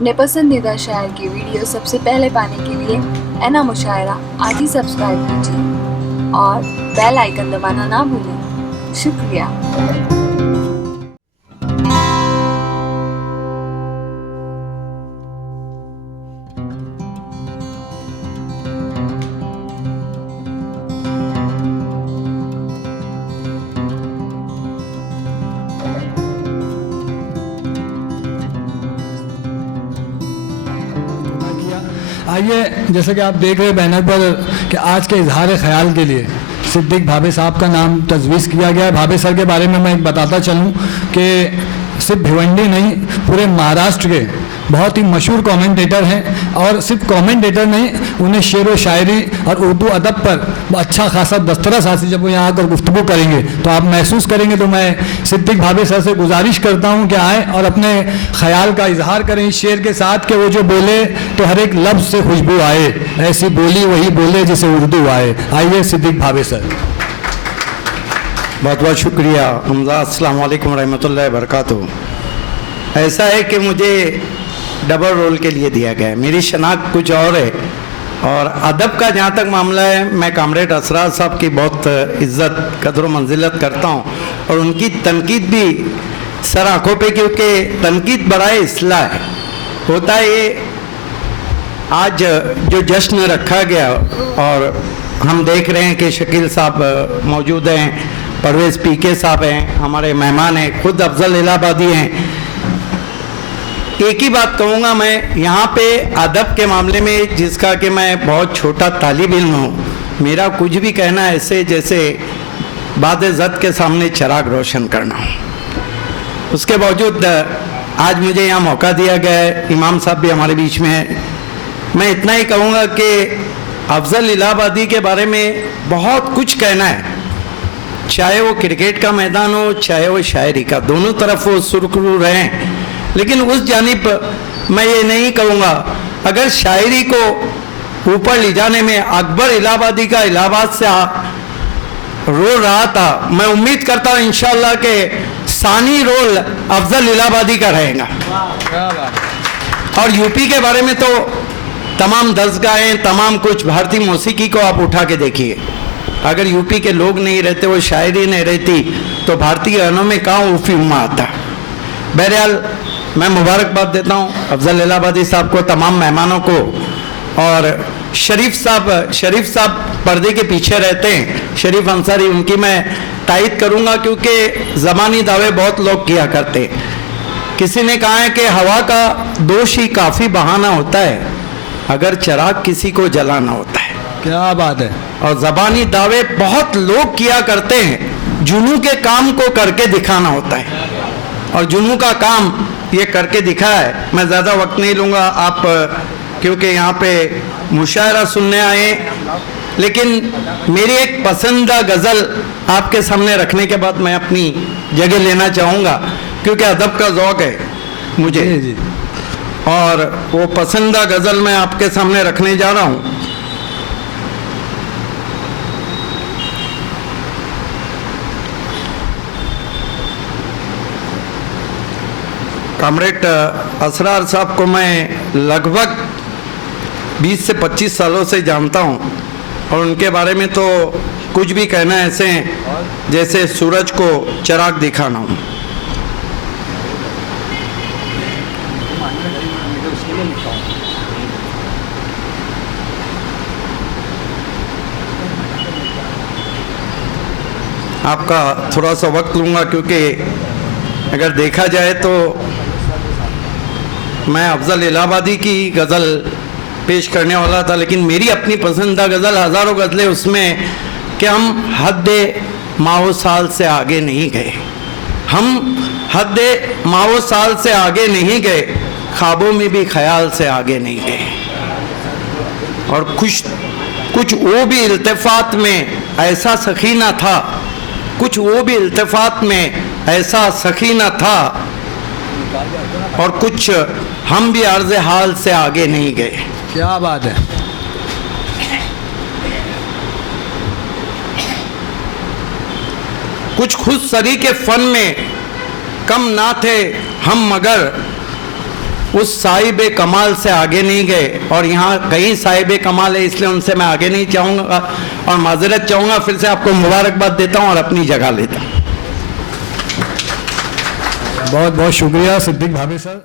अपने पसंदीदा शायर की वीडियो सबसे पहले पाने के लिए एना मुशायरा आज ही सब्सक्राइब कीजिए और बेल आइकन दबाना ना भूलें। शुक्रिया। आइए, जैसे कि आप देख रहे हैं बैनर पर कि आज के इजहार ख्याल के लिए सिद्दीक भावे साहब का नाम तजवीज़ किया गया है। भावे सर के बारे में मैं बताता चलूं कि सिर्फ भिवंडी नहीं, पूरे महाराष्ट्र के बहुत ही मशहूर कमेंटेटर हैं और सिर्फ कमेंटेटर नहीं, उन्हें शेर व शायरी और उर्दू अदब पर अच्छा खासा दस्तरस हासिल। जब वो यहाँ आकर गुफ्तगू करेंगे तो आप महसूस करेंगे। तो मैं सिद्दीक भावे सर से गुजारिश करता हूँ कि आएँ और अपने ख्याल का इजहार करें इस शेर के साथ कि वो जो बोले तो हर एक लफ्ज़ से खुशबू आए, ऐसी बोली वही बोले जिसे उर्दू आए। आइए सिद्दीक भावे सर। बहुत बहुत शुक्रिया हमजा। अस्सलाम वालेकुम रहमतुल्लाहि व बरकातहू। ऐसा है कि मुझे डबल रोल के लिए दिया गया है, मेरी शनाख्त कुछ और है। और अदब का जहाँ तक मामला है, मैं कामरेड असरार साहब की बहुत इज़्ज़त कदर मंजिलत करता हूँ और उनकी तनकीद भी सर आँखों पे, क्योंकि तनकीद बराए इस्लाह है। होता है ये आज जो जश्न रखा गया और हम देख रहे हैं कि शकील साहब मौजूद हैं, परवेज़ पीके साहब हैं, हमारे मेहमान हैं, खुद अफजल इलाहाबादी हैं। एक ही बात कहूँगा मैं यहाँ पे अदब के मामले में, जिसका कि मैं बहुत छोटा तालिब इल्म हूँ, मेरा कुछ भी कहना ऐसे जैसे बाद-ए-ज़द के सामने चिराग रोशन करना हो। उसके बावजूद आज मुझे यहाँ मौका दिया गया है, इमाम साहब भी हमारे बीच में हैं। मैं इतना ही कहूँगा कि अफजल इलाहाबादी के बारे में बहुत कुछ कहना है, चाहे वो क्रिकेट का मैदान हो, चाहे वो शायरी का, दोनों तरफ वो सुरखरू रहें। लेकिन उस जानिब मैं ये नहीं कहूँगा, अगर शायरी को ऊपर ले जाने में अकबर इलाहाबादी का इलाहाबाद से रो रहा था, मैं उम्मीद करता हूँ इंशाअल्लाह के सानी रोल अफजल इलाहाबादी का रहेगा। और यूपी के बारे में तो तमाम दर्सगाहें, तमाम कुछ भारतीय मौसीकी को आप उठा के देखिए, अगर यूपी के लोग नहीं रहते, वो शायरी नहीं रहती, तो भारतीय गानों में कहाँ उफ़ी उम्मा आता। बहरहाल मैं मुबारकबाद देता हूँ अफजल इलाहाबादी साहब को, तमाम मेहमानों को। और शरीफ साहब पर्दे के पीछे रहते हैं, शरीफ अंसारी, उनकी मैं तायद करूँगा, क्योंकि ज़बानी दावे बहुत लोग किया करते। किसी ने कहा है कि हवा का दोष ही काफ़ी बहाना होता है अगर चिराग किसी को जलाना होता है। क्या बात है। और ज़बानी दावे बहुत लोग किया करते हैं, जुनू के काम को करके दिखाना होता है, और जुनू का काम ये करके दिखा है। मैं ज़्यादा वक्त नहीं लूँगा आप, क्योंकि यहाँ पे मुशायरा सुनने आए, लेकिन मेरी एक पसंदीदा गज़ल आपके सामने रखने के बाद मैं अपनी जगह लेना चाहूँगा, क्योंकि अदब का ज़ौक़ है मुझे जी। और वो पसंदीदा गज़ल मैं आपके सामने रखने जा रहा हूँ। कामरेड असरार साहब को मैं लगभग 20 से 25 सालों से जानता हूँ, और उनके बारे में तो कुछ भी कहना ऐसे हैं जैसे सूरज को चिराग दिखाना हो। आपका थोड़ा सा वक्त लूँगा, क्योंकि अगर देखा जाए तो मैं अफजल इलाहाबादी की गज़ल पेश करने वाला था, लेकिन मेरी अपनी पसंदीदा गज़ल हज़ारों गज़लें उसमें कि हम हद माओ साल से आगे नहीं गए, हम हद माओ साल से आगे नहीं गए, ख्वाबों में भी ख्याल से आगे नहीं गए। और कुछ वो भी इल्तिफ़ात में ऐसा सखीना था, कुछ वो भी इल्तिफ़ात में ऐसा सखीना था, और कुछ हम भी अर्ज़ हाल से आगे नहीं गए। क्या बात है। कुछ खुद सरी के फन में कम ना थे हम, मगर उस साहिब कमाल से आगे नहीं गए, और यहाँ कई साहिब कमाल है, इसलिए उनसे मैं आगे नहीं चाहूँगा और माजरत चाहूँगा। फिर से आपको मुबारकबाद देता हूँ और अपनी जगह लेता हूँ। बहुत बहुत शुक्रिया सिद्दीक भावे सर।